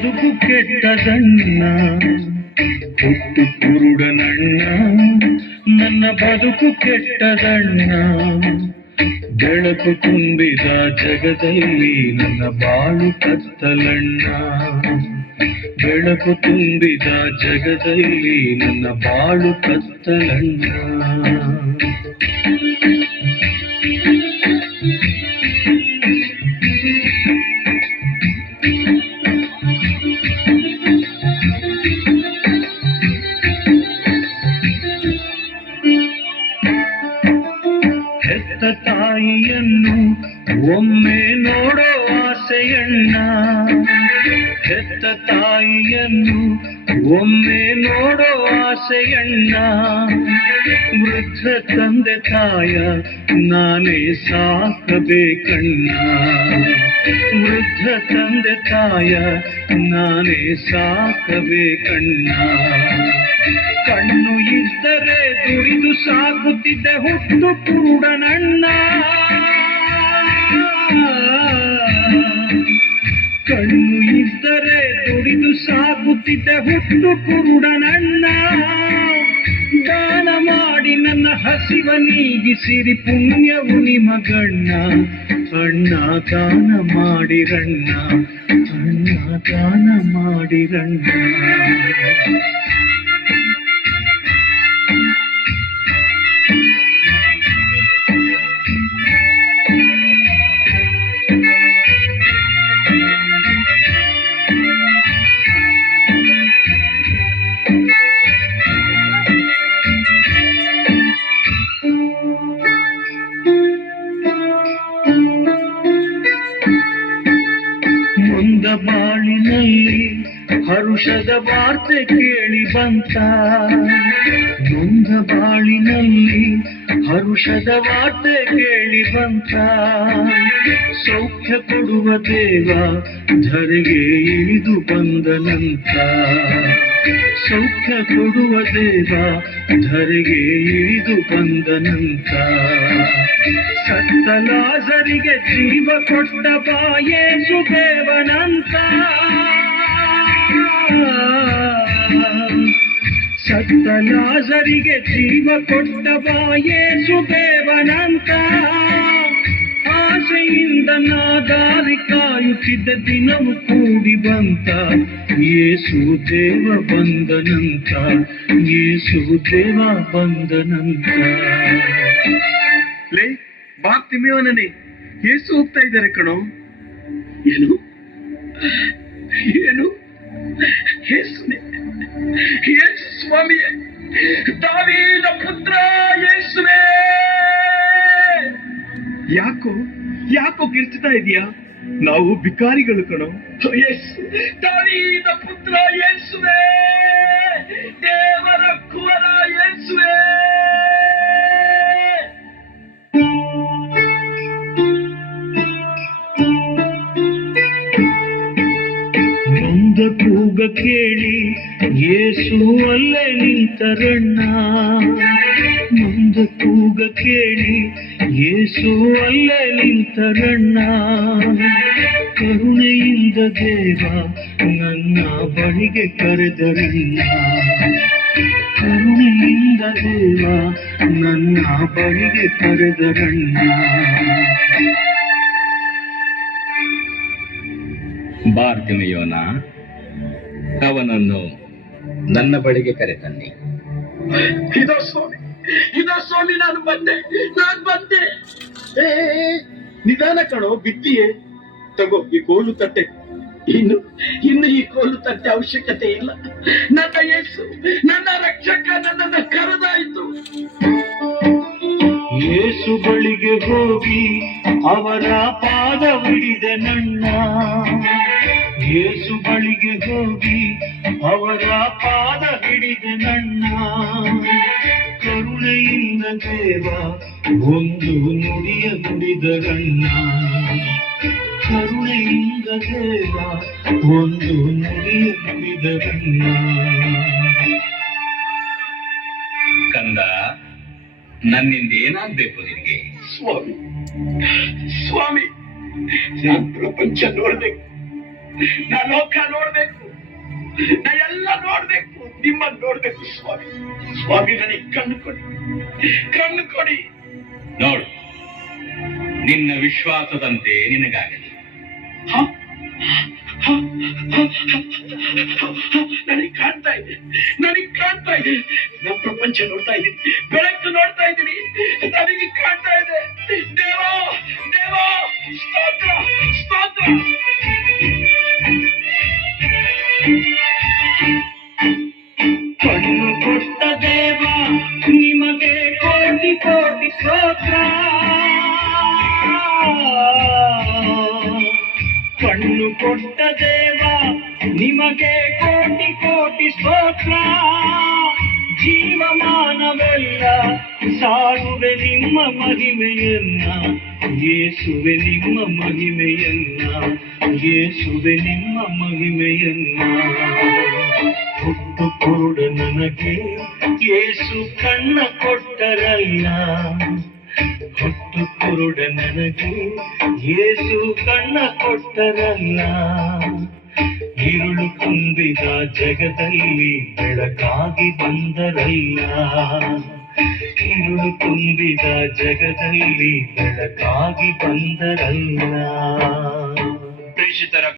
ಬದುಕು ಕೆಟ್ಟದಣ್ಣ, ಹುಟ್ಟು ಕುರುಡನಣ್ಣ, ನನ್ನ ಬದುಕು ಕೆಟ್ಟದಣ್ಣ. ಬೆಳಕು ತುಂಬಿದ ಜಗದಲ್ಲಿ ನನ್ನ ಬಾಳು ಕತ್ತಲಣ್ಣ. ಬೆಳಕು ತುಂಬಿದ ಜಗದಲ್ಲಿ ನನ್ನ ಬಾಳು ಕತ್ತಲಣ್ಣ. ಹೆತ್ತ ತಾಯಿಯನ್ನು ಒಮ್ಮೆ ನೋಡೋ ಆಸೆಯಣ್ಣ. ಹೆತ್ತ ತಾಯಿಯನ್ನು ಒಮ್ಮೆ ನೋಡೋ ಆಸೆಯಣ್ಣ. ವೃದ್ಧ ತಂದೆ ತಾಯ ನಾನೇ ಸಾಕಬೇಕಣ್ಣ. ವೃದ್ಧ ತಂದೆ ತಾಯ ನಾನೇ ಸಾಕಬೇಕಣ್ಣ. ಕಣ್ಣು ಇದ್ದರೆ ದುಡಿದು ಸಾಕುತ್ತಿದ್ದೆ ಹುಟ್ಟು ಕುರುಡನಣ್ಣ. ಕಣ್ಣು ಇದ್ದರೆ ದುಡಿದು ಸಾಕುತ್ತಿದ್ದೆ ಹುಟ್ಟು ಕುರುಡನಣ್ಣ. ದಾನ ಮಾಡಿ ನನ್ನ ಹಸಿವ ನೀಗಿಸಿರಿ ಪುಣ್ಯವು ನಿಮಗಣ್ಣ. ಅಣ್ಣ ದಾನ ಮಾಡಿರಣ್ಣ, ಅಣ್ಣ ದಾನ ಮಾಡಿರಣ್ಣ. ಮುಂದ ಬಾಳಿನಲ್ಲಿ ಹರುಷದ ವಾರ್ತೆ ಕೇಳಿ ಬಂತ. ಮುಂದ ಬಾಳಿನಲ್ಲಿ ಹರುಷದ ವಾರ್ತೆ ಕೇಳಿ ಬಂತ. ಸೌಖ್ಯ ಕೊಡುವ ದೇವ ಧರೆಗೆ ಇಳಿದು ಬಂದನಂತ. ಸೌಖ್ಯ ಕೊಡುವ ದೇವ ಧರೆಗೆ ಇಳಿದು ಬಂದನಂತ. ಸತ್ತ ಲಾಜರಿಗೆ ಜೀವ ಕೊಟ್ಟ ಬಾ ಯೇಸು ದೇವನಂತ. ಸತ್ತ ಲಾಜರಿಗೆ ಜೀವ ಕೊಟ್ಟ ಬಾ ಯೇಸು ದೇವನಂತ. ಆಸೆಯಿಂದ ನಾ ದಾರಿ ಕಾಯುತ್ತಿದ್ದ ದಿನವು ಕೂಡಿ ಬಂತ. ಯೇಸು ದೇವ ಬಂದನಂತ, ಯೇಸು ದೇವ ಬಂದನಂತ. ಲೇ ಬಾರ್ತಿಮೇವನೇ, ಯೇಸು ಹೋಗ್ತಾ ಇದ್ದಾರೆ ಕಣೋ. ಏನು ಏನು ಯೇಸುನೇ, ಯೇಸು ಸ್ವಾಮಿಯೇ, ದಾವೀದ ಪುತ್ರ ಯೇಸುವೇ. ಯಾಕೋ ಯಾಕೋ ಕಿರ್ಚ್ತಾ ಇದೀಯಾ? ನಾವು ಭಿಕಾರಿಗಳು ಕಣೋ. ಯೇಸು, ದಾವೀದ ಪುತ್ರ ಯೇಸುವೇ, ದೇವರ ಕುವರ ಯೇಸುವೇ. ನೊಂದ ಕೂಗ ಕೇಳಿ ಯೇಸು ಅಲ್ಲೇ ನಿಂತರಣ್ಣ. ನೊಂದ ಕೂಗ ಕೇಳಿ ಯೇಸು ಅಲ್ಲೇ ನಿಂತರಣ್ಣ. ಕರುಣೆಯಿಂದ ದೇವ ನನ್ನ ಬಳಿಗೆ ಕರೆದರಣ್ಣ. ಕರುಣೆಯಿಂದ ದೇವ ನನ್ನ ಬಳಿಗೆ ಕರೆದರಣ್ಣ. ಬಾರ್ತಿಮೆಯೋನ, ಅವನನ್ನು ನನ್ನ ಬಳಿಗೆ ಕರೆತನ್ನಿ. ಇದೋ ಸ್ವಾಮಿ, ಇದೋ ಸ್ವಾಮಿ, ನಾನು ಬಂದೆ. ನಿಧಾನ ಕಣೋ, ಬಿದ್ದಿಯೇ. ತಗೋ ಈ ಕೋಲು ತಟ್ಟೆ. ಇನ್ನು ಈ ಕೋಲು ತಟ್ಟೆ ಅವಶ್ಯಕತೆ ಇಲ್ಲ. ನನ್ನ ಯೇಸು, ನನ್ನ ರಕ್ಷಕ ನನ್ನನ್ನು ಕರೆದಾಯಿತು. ಯೇಸು ಬಳಿಗೆ ಹೋಗಿ ಅವರ ಪಾದವಿಡಿದೆ ನನ್ನ. ಯೇಸು ಬಳಿಗೆ ಹೋಗಿ ಅವರ ಪಾದ ಹಿಡಿದೆ ನನ್ನ. ಕರುಣೆಯಿಂದ ದೇವ ಒಂದು ನುಡಿಯ ನುಡಿದರಣ್ಣ. ಕರುಣೆಯಿಂದ ದೇವ ಒಂದು ನುಡಿಯ ನುಡಿದರಣ್ಣ. ಕಂದ, ನನ್ನಿಂದ ಏನಾಗ್ಬೇಕು ನಿನಗೆ? ಸ್ವಾಮಿ, ನಾನು ಪ್ರಪಂಚ ನೋಡ್ದೆ, ನಾ ಲೋಕ ನೋಡ್ಬೇಕು, ನಾ ಎಲ್ಲ ನೋಡ್ಬೇಕು, ನಿಮ್ಮನ್ನು ನೋಡ್ಬೇಕು ಸ್ವಾಮಿ. ಸ್ವಾಮಿ ನನಗೆ ಕಣ್ಣು ಕೊಡಿ, ಕಣ್ಣು ಕೊಡಿ. ನೋಡು, ನಿನ್ನ ವಿಶ್ವಾಸದಂತೆ ನಿನಗಾಗಲಿ. ಹ? ಹ? ಹ? ನನಗೆ ಕಾಣ್ತಾ ಇದೆ, ನನಗೆ ಕಾಣ್ತಾ ಇದೆ. ನಾನು ಪ್ರಪಂಚ ನೋಡ್ತಾ ಇದ್ದೀನಿ, ಬೆಳಕು ನೋಡ್ತಾ ಇದ್ದೀನಿ, ನನಗೆ ಕಾಣ್ತಾ ಇದೆ. ದೇವ, ದೇವ, ಸ್ತೋತ್ರ, ಸ್ತೋತ್ರ. ಕಣ್ಣು ಕೊಟ್ಟ ದೇವ ನಿಮಗೆ ಕೋಟಿ ಕೋಟಿ ಸ್ತೋತ್ರ. ಕಣ್ಣು ಕೊಟ್ಟ ದೇವ ನಿಮಗೆ ಕೋಟಿ ಕೋಟಿ ಸ್ತೋತ್ರ. ಜೀವಮಾನವೆಲ್ಲ ಸಾರುವೆ ನಿಮ್ಮ ಮಹಿಮೆಯನ್ನ, ಯೇಸುವೆ ನಿಮ್ಮ ಮಹಿಮೆಯನ್ನ, ಯೇಸುವೆ ನಿಮ್ಮ ಮಹಿಮೆಯನ್ನ. ಹುಟ್ಟು ಕುರುಡ ನನಗೆ ಯೇಸು ಕಣ್ಣ ಕೊಟ್ಟರಲ್ಲ, ಹುಟ್ಟು ಕುರುಡ ನನಗೆ ಯೇಸು ಕಣ್ಣ ಕೊಟ್ಟರಲ್ಲ. ഇരുಳು ತುಂಬಿದ ಜಗದಲ್ಲಿ ಬೆಳಕಾಗಿ ಬಂದರಲ್ಲ, ഇരുಳು ತುಂಬಿದ ಜಗದಲ್ಲಿ ಬೆಳಕಾಗಿ ಬಂದರಲ್ಲ. ಪ್ರೇಷಿತರ